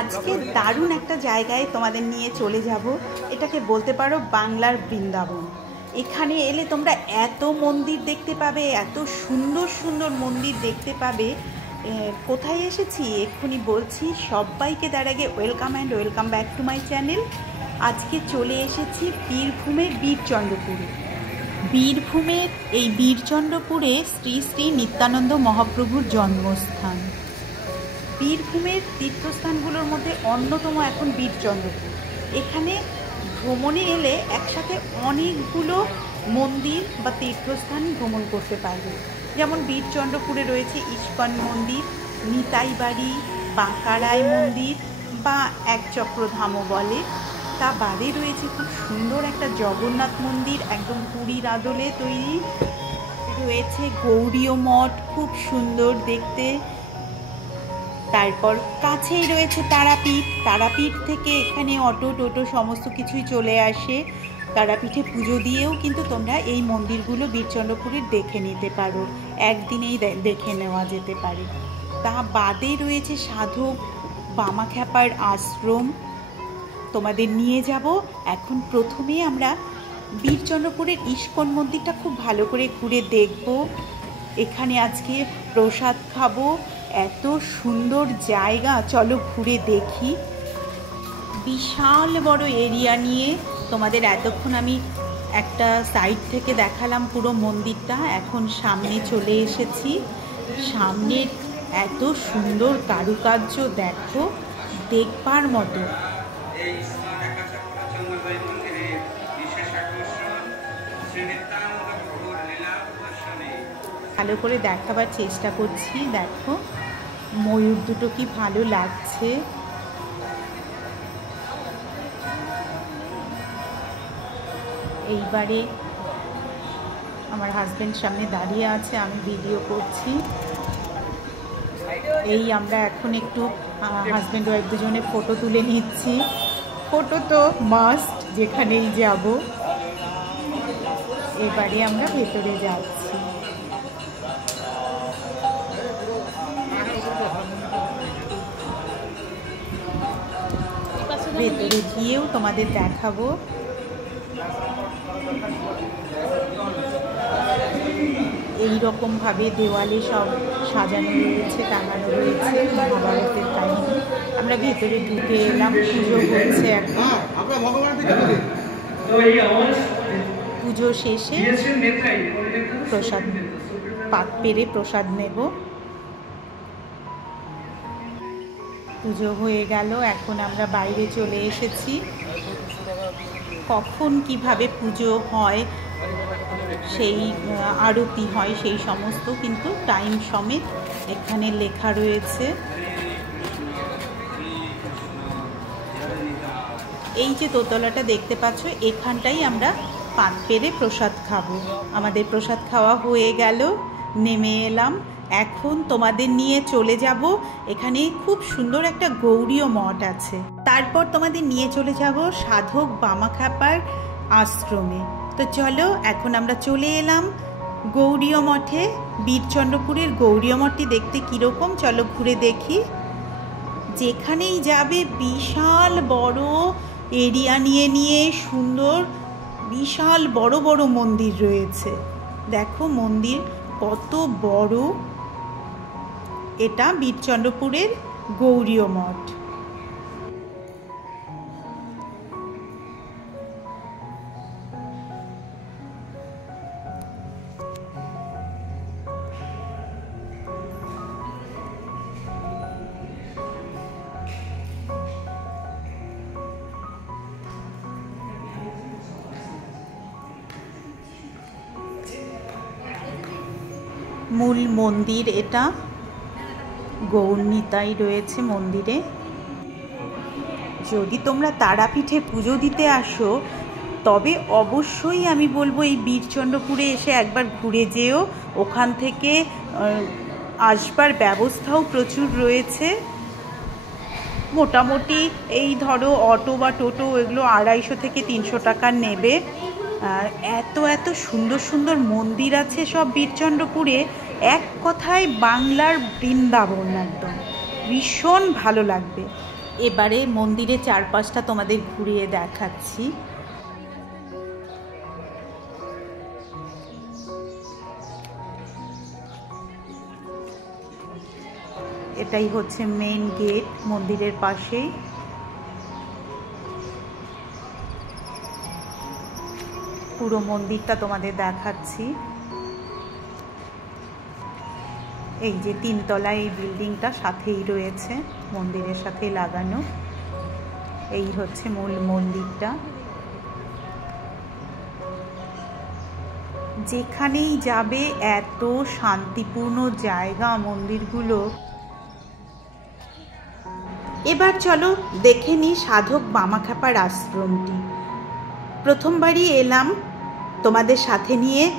আজকে দারুণ একটা জায়গায় তোমাদের নিয়ে চলে যাব। এটাকে বলতে পারো বাংলার বৃন্দাবন। এখানে এলে তোমরা এত মন্দির দেখতে পাবে, এত সুন্দর সুন্দর মন্দির দেখতে পাবে। কোথায় এসেছি এক্ষুনি বলছি। সবাইকে তার আগে welcome and welcome back to my channel. আজকে চলে এসেছি বীরভূমের বীরচন্দ্রপুরে। বীরভূমের এই বীরচন্দ্রপুরে শ্রী শ্রী নিত্যানন্দ মহাপ্রভুর জন্মস্থান। বীরভূমের তীর্থস্থানগুলোর মধ্যে অন্যতম এখন বীরচন্দ্রপুর। এখানে ভ্রমণে এলে একসাথে অনেকগুলো মন্দির বা তীর্থস্থান ভ্রমণ করতে পারবে। যেমন বীরচন্দ্রপুরে রয়েছে ইস্কন মন্দির, নিতাই বাড়ি, বাঁকারায় মন্দির বা একচক্রধামও বলে। তা বাদে রয়েছে খুব সুন্দর একটা জগন্নাথ মন্দির, একদম পুরীর আদলে তৈরি। রয়েছে গৌড়ীয় মঠ, খুব সুন্দর দেখতে। তারপর কাছেই রয়েছে তারাপীঠ। তারাপীঠ থেকে এখানে অটো টোটো সমস্ত কিছুই চলে আসে। তারাপীঠে পুজো দিয়েও কিন্তু তোমরা এই মন্দিরগুলো বীরচন্দ্রপুরের দেখে নিতে পারো, একদিনেই দেখে নেওয়া যেতে পারে। তা বাদে রয়েছে সাধক বামাখ্যাপার আশ্রম, তোমাদের নিয়ে যাব। এখন প্রথমে আমরা বীরচন্দ্রপুরের ইস্কন মন্দিরটা খুব ভালো করে ঘুরে দেখব। এখানে আজকে প্রসাদ খাবো, এত সুন্দর জায়গা, চলো ঘুরে দেখি। বিশাল বড় এরিয়া নিয়ে তোমাদের এতক্ষণ আমি একটা সাইড থেকে দেখালাম পুরো মন্দিরটা। এখন সামনে চলে এসেছি। সামনের এত সুন্দর কারুকার্য দেখো, দেখবার মতো। ভালো করে দেখাবার চেষ্টা করছি। দেখো ময়ূর দুটো কি ভালো লাগছে। এইবারে আমার হাজবেন্ড সামনে দাঁড়িয়ে আছে, আমি ভিডিও করছি। এই আমরা এখন একটু হাজবেন্ড ওয়াইফ দুজনে ফটো তুলে নিচ্ছি। ফটো তো মাস্ট যেখানেই যাব। এবারে আমরা ভেতরে যাচ্ছি। ভেতরে গিয়েও তোমাদের দেখাবো। এইরকম ভাবে দেওয়ালে সব সাজানো রয়েছে, টাঙানো রয়েছে মহাভারতের কাহিনী। আমরা ভেতরে ঢুকে এলাম। পুজো হচ্ছে এখন। পুজো শেষে প্রসাদ পাত পেরে প্রসাদ নেব। পুজো হয়ে গেল, এখন আমরা বাইরে চলে এসেছি। কখন কিভাবে পুজো হয়, সেই আরতি হয়, সেই সমস্ত কিন্তু টাইম সমেত এখানে লেখা রয়েছে। এই যে দোতলাটা দেখতে পাচ্ছ, এখানটাই আমরা পাত পেরে প্রসাদ খাবো। আমাদের প্রসাদ খাওয়া হয়ে গেল, নেমে এলাম। এখন তোমাদের নিয়ে চলে যাব, এখানে খুব সুন্দর একটা গৌড়ীয় মঠ আছে। তারপর তোমাদের নিয়ে চলে যাব সাধক বামাখ্যাপার আশ্রমে। তো চলো, এখন আমরা চলে এলাম গৌড়ীয় মঠে। বীরচন্দ্রপুরের গৌড়ীয় মঠটি দেখতে কীরকম চলো ঘুরে দেখি। যেখানেই যাবে বিশাল বড় এরিয়া নিয়ে সুন্দর বিশাল বড় বড় মন্দির রয়েছে। দেখো মন্দির কত বড়। এটা বীরচন্দ্রপুরের গৌড়ীয় মঠ। মূল মন্দির এটা, গৌরনিতাই রয়েছে মন্দিরে। যদি তোমরা তারাপীঠে পুজো দিতে আসো, তবে অবশ্যই আমি বলবো এই বীরচন্দ্রপুরে এসে একবার ঘুরে যেও। ওখান থেকে আসবার ব্যবস্থাও প্রচুর রয়েছে। মোটামুটি এই ধরো অটো বা টোটো এগুলো 250 থেকে 300 টাকা নেবে। এত এত সুন্দর সুন্দর মন্দির আছে সব বীরচন্দ্রপুরে। এক কথায় বাংলার বৃন্দাবন, একদম ভীষণ ভালো লাগবে। এবারে মন্দিরের চারপাশটা তোমাদের ঘুরিয়ে দেখাচ্ছি। এটাই হচ্ছে মেইন গেট মন্দিরের পাশেই। পুরো মন্দিরটা তোমাদের দেখাচ্ছি। এই যে তিনতলা এই বিল্ডিংটা সাথেই রয়েছে, মন্দিরের সাথেই লাগানো। এই হচ্ছে মূল মন্দিরটা। যেখানেই যাবে এত শান্তিপূর্ণ জায়গা মন্দিরগুলো। এবার চলো দেখে নিই সাধক বামাখ্যাপার আশ্রমটি। প্রথমবারই এলাম, তোমাদের সাথে নিয়ে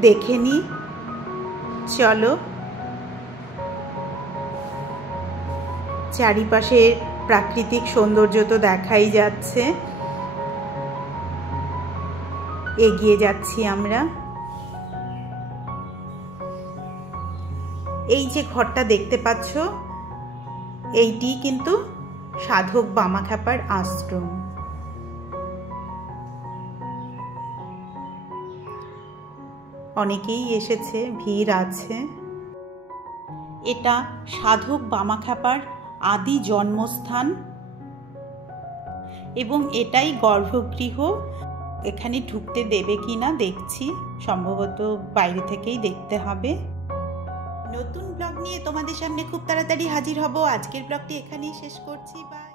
দেখে নিই। চলো। চারিপাশে প্রাকৃতিক সৌন্দর্য তো দেখাই যাচ্ছে। এগিয়ে যাচ্ছি আমরা। এই যে ঘরটা দেখতে পাচ্ছ, এইটি কিন্তু সাধক বামাখ্যাপার আশ্রম। অনেকেই এসেছে, ভিড় আছে। এটা সাধক বামাখ্যাপার আদি জন্মস্থান এবং এটাই গর্ভগৃহ। এখানে ঢুকতে দেবে কিনা দেখছি, সম্ভবত বাইরে থেকেই দেখতে হবে। নতুন ব্লগ নিয়ে তোমাদের সামনে খুব তাড়াতাড়ি হাজির হব। আজকের ব্লগটি এখানেই শেষ করছি। বাই।